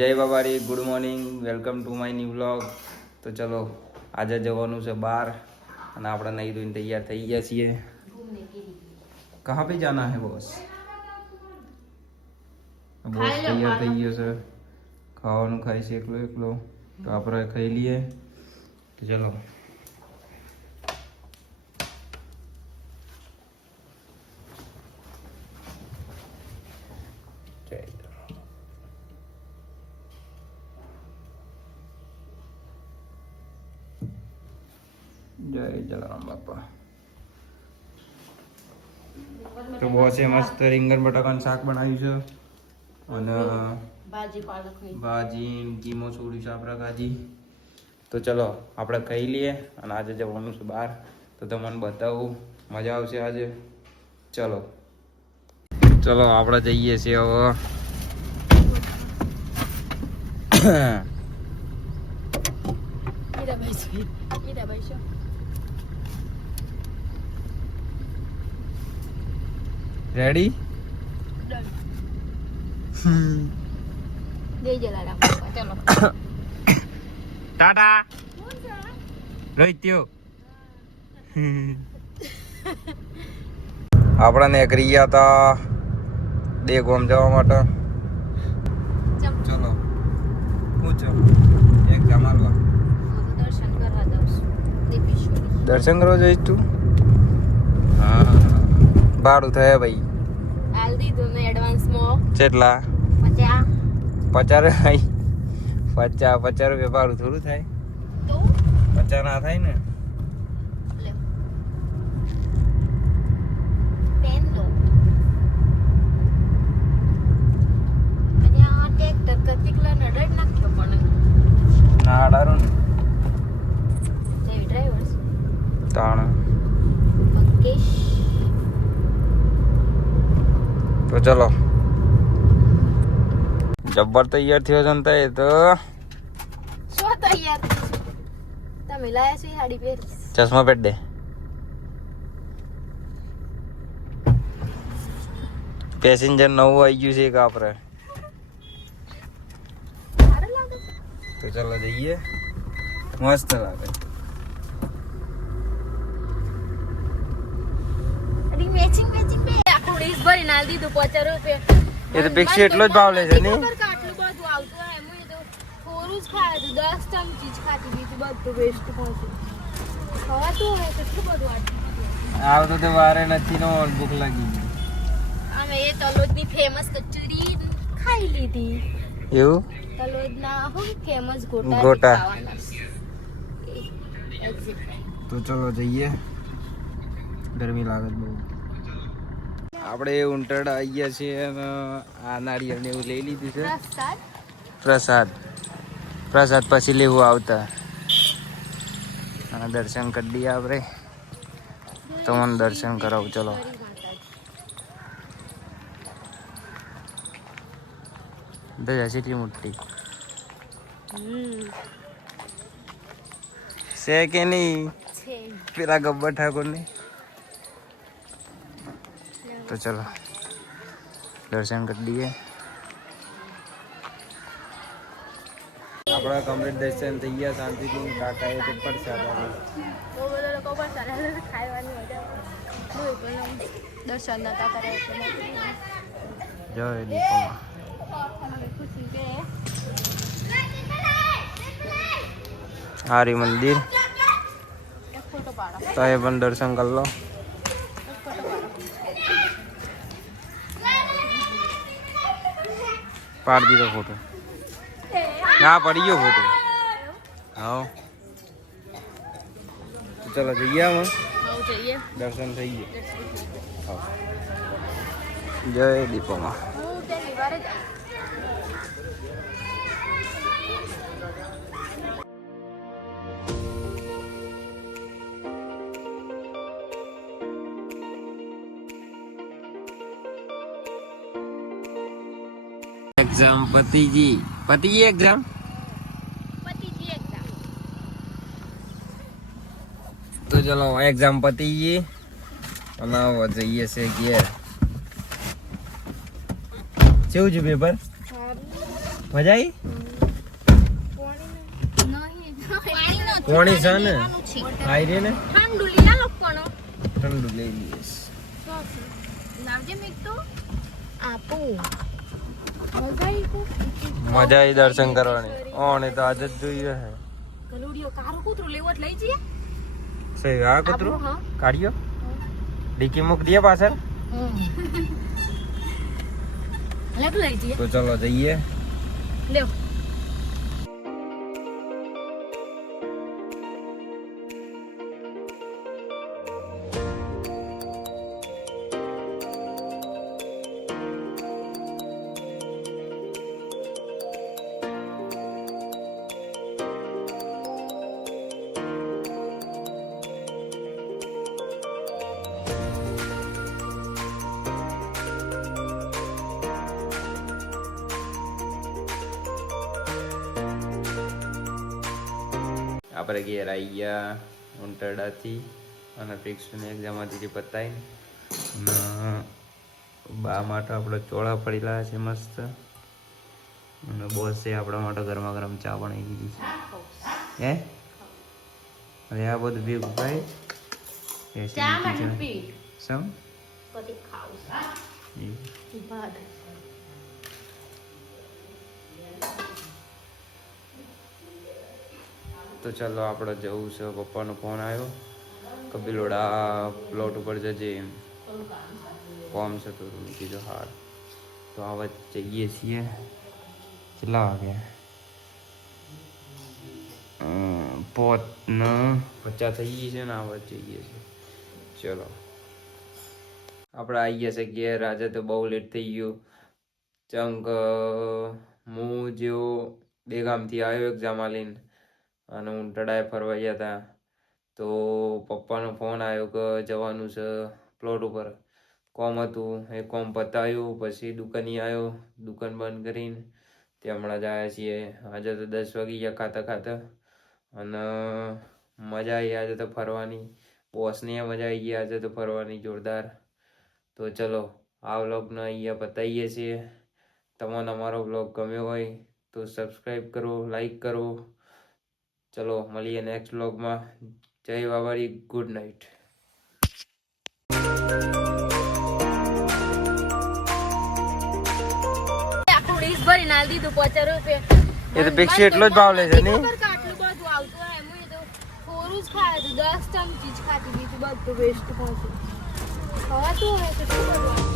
જય બાબારી, good morning, welcome to my new vlog. તો ચલો આજે જવાનું છે બહાર અને આપણે નહીં ધોઈને તૈયાર થઈ ગયા છીએ. કહા પે જાના હે બોસ? બોસ તૈયાર થઈ ગયો છે, ખાવાનું ખાય છે એકલો એકલો, તો આપણે ખાઈ લઈએ. તો ચલો જય જલારામ બાપા. તો બોસે મસ્ત રીંગણ બટાકાનું શાક બનાવ્યું છે અને ભાજી કીમો છોડી છે આપણે કાજી. તો ચલો આપણે ખાઈ લઈએ અને આજે જવાનું છે બહાર, તો તમને બતાવું, મજા આવશે આજે. ચલો ચલો આપણે જઈએ છીએ હવે. રેડી? ટાટા રોહિત્યો. આપણે નીકળી ગયા હતા દેગોમ જવા માટે. ચલો પૂછો એક્ઝામ આલવા. દર્શન કરવા જઈશ તું? હા, ભાડું થાય ભાઈ. આલ દીધું ને એડવાન્સમાં. કેટલા? 50. 50 રૂપિયા ભાડું થોડું થાય? તો 50 ના થાય ને. લે પેન લો. અને આ ટ્રેક્ટર કતિકલા નડડ નાખ્યો પણ ના અડારું ને જે ડ્રાઈવર તાણ. મંકેશ. તો ચલો જબ્બર તૈયાર થયો છે ને તે તો. શું તૈયાર તમે લાયા છો? સાડી પહેરી ચશ્મા પહેર દે. પેસેન્જર નવું આવી ગયું છે એક આપણે. સારું લાગે છે. તો ચલો જઈએ, મસ્ત લાગે. અડી મેચિંગ બે આખું ડીશ ભરીને આલ દીધું 50 રૂપિયા. એ તો ફિક્સ એટલો જ ભાવ લે છે ને. આટલું બધું આવતું હોય એમ તો થોડું જ ખાય તો 10 ચમચી જ ખાતી બીજું બધું વેસ્ટ પહોંચે. ખવાતું હોય કેટલું બધું આટલું આવતો તો વારે નથી નો ભૂખ લાગી. અમે એ તલોદની ફેમસ કચોરી ખાઈ લીધી. એવું? તલોદના હું ફેમસ ગોટા. ગોટા ખાવાના એક્ઝિટ. તો ચલો જઈએ, ગરમી લાગે છે બહુ. આપણે ઉંટરડા આવી ગયા છીએ અને આ નાળિયેર ને એવું લઈ લીધું છે. પ્રસાદ પછી લેવું આવતા. અને દર્શન કરી દઈએ આપણે. તમને દર્શન કરાવું. ચલો ધજા કેટલી મોટી છે કે નહીં પેલા ગબ્બર ઠાકોર ની. તો ચલો દર્શન કરી દઈએ. આપણા કમ્પ્લીટ દર્શન થઈ ગયા શાંતિથી. કાકા એ તો પરસાદ દર્શન નતા કરે જય દીપા. હારી મંદિર ફોટો પાડો. તો એ પણ દર્શન કરી લો. પાડી દીધો ફોટો. ના પડી ગયો ફોટો. હા ચલો જઈએ. આમાં જઈએ દર્શન થઈ ગયું. જય દીપોમાં. હું પેલી વાર જ એક્ઝામ પતિજી એક્ઝામ. તો ચલો એક્ઝામ પતી ગઈ અને જઈએ છે ઘેર. કેવું છે પેપર? મજા આવી પોણી છે ને આઈ રે ને ઠંડુ લઈ આલો પણ ઠંડુ લઈ લઈએ લાવજે મેક તો આપો મજા આવી દર્શન કરવાની ઓને તો આજ જ જોઈએ હે ગલુડિયો કારો કૂતરો લેવો જ લઈ જઈએ સહી આ કૂતરો આપણું, હા. કાઢ્યો ડીકી મૂક દે પાછળ લે તો લઈ જઈએ તો ચલો જઈએ લેવ આપણે ઘેર આવી ગયા ઉંટરડાથી અને ફિક્સની એક્ઝામ હતી પતાવી બા માટે આપણે ચોળા પડેલા છે મસ્ત અને બોસે આપણા માટે ગરમા ગરમ ચા બનાવી દીધી છે હે હવે આ બધું ભેગું ભાઈ સમ તો ચાલો આપણે જવું છે પપ્પાનો ફોન આવ્યો કબીલોડા પ્લોટ ઉપર જજે કોમ છે તો કીધું હાર તો આવા જઈએ છીએ કેટલા વાગ્યા પોત ને 50 થઈ ગઈ છે ને આવા જઈએ છીએ ચલો આપણે આવી ગયા છે ઘેર આજે તો બહુ લેટ થઈ ગયું ચંક હું જેવો બે ગામથી આવ્યો એક્ઝામ આલીને અને ઉંટડાએ ફરવા ગયા હતા તો પપ્પાનો ફોન આવ્યો કે જવાનું છે પ્લોટ ઉપર કોમ હતું એ કોમ પતાવ્યું પછી દુકાને આવ્યો દુકાન બંધ કરીને તે હમણાં જ આવ્યા છીએ આજે તો 10 વાગી ગયા ખાતા ખાતા અને મજા આવી આજે તો ફરવાની બોસની મજા આવી ગઈ આજે તો ફરવાની જોરદાર તો ચલો આ વ્લોગને અહીંયા પતાવીએ છીએ તમને અમારો વ્લોગ ગમ્યો હોય તો સબસ્ક્રાઈબ કરો લાઈક કરો ચલો મળીએ નેક્સ્ટ વ્લોગમાં જય વાવાડી ગુડ નાઇટ આખું ડીશ ભરી નાલ દીધું 50 રૂપિયા એ તો પિક્સી એટલો જ ભાવ લે છે નહીં આટલું બધું આવતું હોય હું તો થોડું જ ખાય હતું 10 ચમચી જ ખાતી બીજું બધું વેસ્ટ પહોંચ્યું ખવાતું હોય કેટલું બધું